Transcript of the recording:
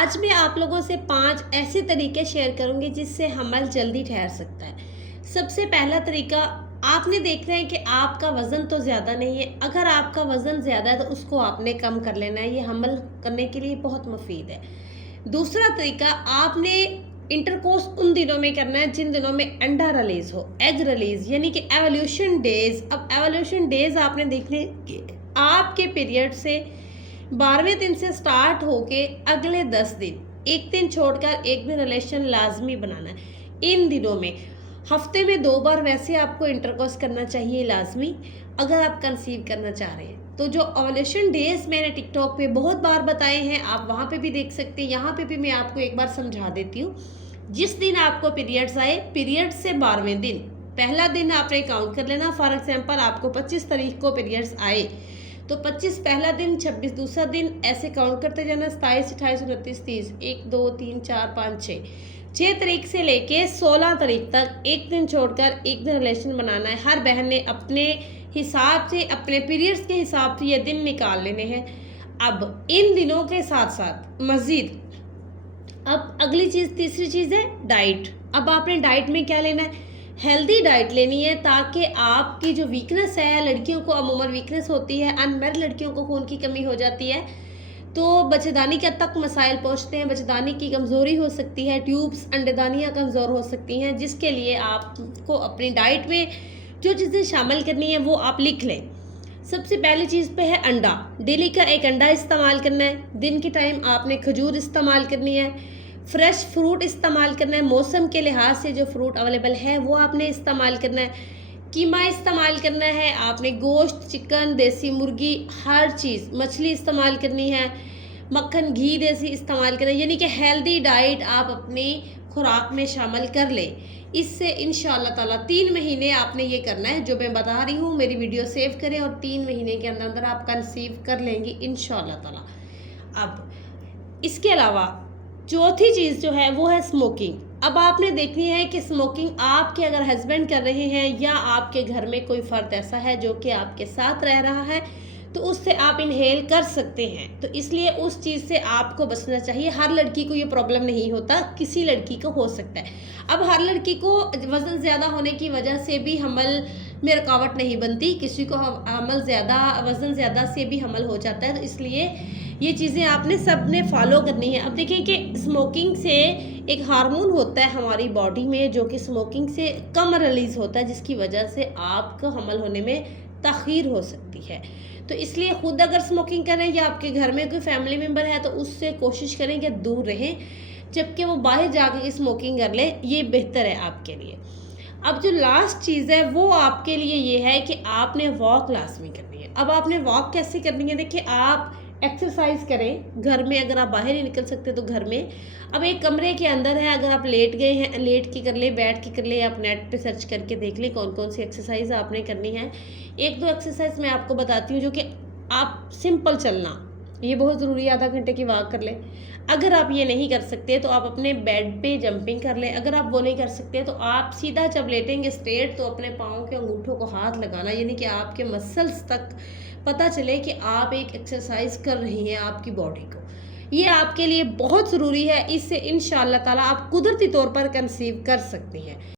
आज मैं आप लोगों से 5 ऐसे तरीके शेयर करूंगी जिससे हमल जल्दी ठहर सकता है। सबसे पहला तरीका, आपने देखना है कि आपका वज़न तो ज़्यादा नहीं है। अगर आपका वज़न ज़्यादा है तो उसको आपने कम कर लेना है, ये हमल करने के लिए बहुत मुफीद है। दूसरा तरीका, आपने इंटरकोर्स उन दिनों में करना है जिन दिनों में अंडा रिलीज़ हो, एग रिलीज़, यानी कि एवोल्यूशन डेज़। अब एवोल्यूशन डेज़ आपने देखने कि आपके पीरियड से 12वें दिन से स्टार्ट होके अगले 10 दिन, एक दिन छोड़कर एक दिन रिलेशन लाजमी बनाना है। इन दिनों में हफ्ते में 2 बार वैसे आपको इंटरकोर्स करना चाहिए लाजमी, अगर आप कंसीव करना चाह रहे हैं। तो जो ओवुलेशन डेज मैंने टिकटॉक पे बहुत बार बताए हैं, आप वहाँ पे भी देख सकते हैं। यहाँ पे भी मैं आपको एक बार समझा देती हूँ। जिस दिन आपको पीरियड्स आए, पीरियड से 12वें दिन, पहला दिन आपने काउंट कर लेना। फॉर एग्जाम्पल आपको 25 तारीख को पीरियड्स आए तो 25 पहला दिन, 26 दूसरा दिन, ऐसे काउंट करते जाना। 27, 28, 29, 30, 1, 2, 3, 4, 5, 6 तारीख से लेके 16 तारीख तक एक दिन छोड़कर एक दिन रिलेशन बनाना है। हर बहन ने अपने हिसाब से, अपने पीरियड्स के हिसाब से ये दिन निकाल लेने हैं। अब इन दिनों के साथ साथ मज़ीद अब अगली चीज़, तीसरी चीज़ है डाइट। अब आपने डाइट में क्या लेना है? हेल्दी डाइट लेनी है, ताकि आपकी जो वीकनेस है, लड़कियों को अमूमन वीकनेस होती है, अनमैरिड लड़कियों को खून की कमी हो जाती है, तो बच्चेदानी के तक मसाइल पहुंचते हैं, बच्चेदानी की कमज़ोरी हो सकती है, ट्यूब्स, अंडेदानियाँ कमज़ोर हो सकती हैं, जिसके लिए आपको अपनी डाइट में जो चीज़ें शामिल करनी है वो आप लिख लें। सबसे पहली चीज़ पे है अंडा। डेली का एक अंडा इस्तेमाल करना है। दिन के टाइम आपने खजूर इस्तेमाल करनी है। फ्रेश फ्रूट इस्तेमाल करना है। मौसम के लिहाज से जो फ्रूट अवेलेबल है वो आपने इस्तेमाल करना है। कीमा इस्तेमाल करना है आपने। गोश्त, चिकन, देसी मुर्गी, हर चीज़, मछली इस्तेमाल करनी है। मक्खन, घी देसी इस्तेमाल करना है। यानी कि हेल्दी डाइट आप अपनी खुराक में शामिल कर लें। इससे इंशाअल्लाह ताला 3 महीने आपने ये करना है जो मैं बता रही हूँ। मेरी वीडियो सेव करें और 3 महीने के अंदर अंदर आप कंसीव कर लेंगी इंशाअल्लाह ताला। अब इसके अलावा चौथी चीज़ जो है वो है स्मोकिंग। अब आपने देखनी है कि स्मोकिंग आपके अगर हस्बैंड कर रहे हैं या आपके घर में कोई फ़र्द ऐसा है जो कि आपके साथ रह रहा है, तो उससे आप इनहेल कर सकते हैं। तो इसलिए उस चीज़ से आपको बचना चाहिए। हर लड़की को ये प्रॉब्लम नहीं होता, किसी लड़की को हो सकता है। अब हर लड़की को वज़न ज़्यादा होने की वजह से भी हमल में रुकावट नहीं बनती, किसी को हमल ज़्यादा, वज़न ज़्यादा से भी हमल हो जाता है। तो इसलिए ये चीज़ें आपने सब ने फॉलो करनी है। अब देखिए कि स्मोकिंग से एक हार्मोन होता है हमारी बॉडी में जो कि स्मोकिंग से कम रिलीज़ होता है, जिसकी वजह से आपको हमल होने में तख़ीर हो सकती है। तो इसलिए खुद अगर स्मोकिंग करें या आपके घर में कोई फैमिली मेम्बर है तो उससे कोशिश करें कि दूर रहें, जबकि वो बाहर जाके स्मोकिंग कर ले, ये बेहतर है आपके लिए। अब जो लास्ट चीज़ है वो आपके लिए ये है कि आपने वॉक लाजमी करनी है। अब आपने वॉक कैसे करनी है? देखिए, आप एक्सरसाइज करें घर में, अगर आप बाहर नहीं निकल सकते तो घर में। अब एक कमरे के अंदर है, अगर आप लेट गए हैं, लेट के कर ले, बैठ के कर ले, आप नेट पे सर्च करके देख ले कौन कौन सी एक्सरसाइज आपने करनी है। 1-2 एक्सरसाइज मैं आपको बताती हूँ जो कि आप सिंपल चलना, ये बहुत ज़रूरी है। आधा घंटे की वॉक कर ले। अगर आप ये नहीं कर सकते तो आप अपने बेड पे जंपिंग कर लें। अगर आप वो नहीं कर सकते तो आप सीधा जब लेटेंगे स्ट्रेट, तो अपने पाँव के अंगूठों को हाथ लगाना, यानी कि आपके मसल्स तक पता चले कि आप एक एक्सरसाइज कर रही हैं आपकी बॉडी को। ये आपके लिए बहुत ज़रूरी है। इससे इंशाअल्लाह ताला आप कुदरती तौर पर कंसीव कर सकती हैं।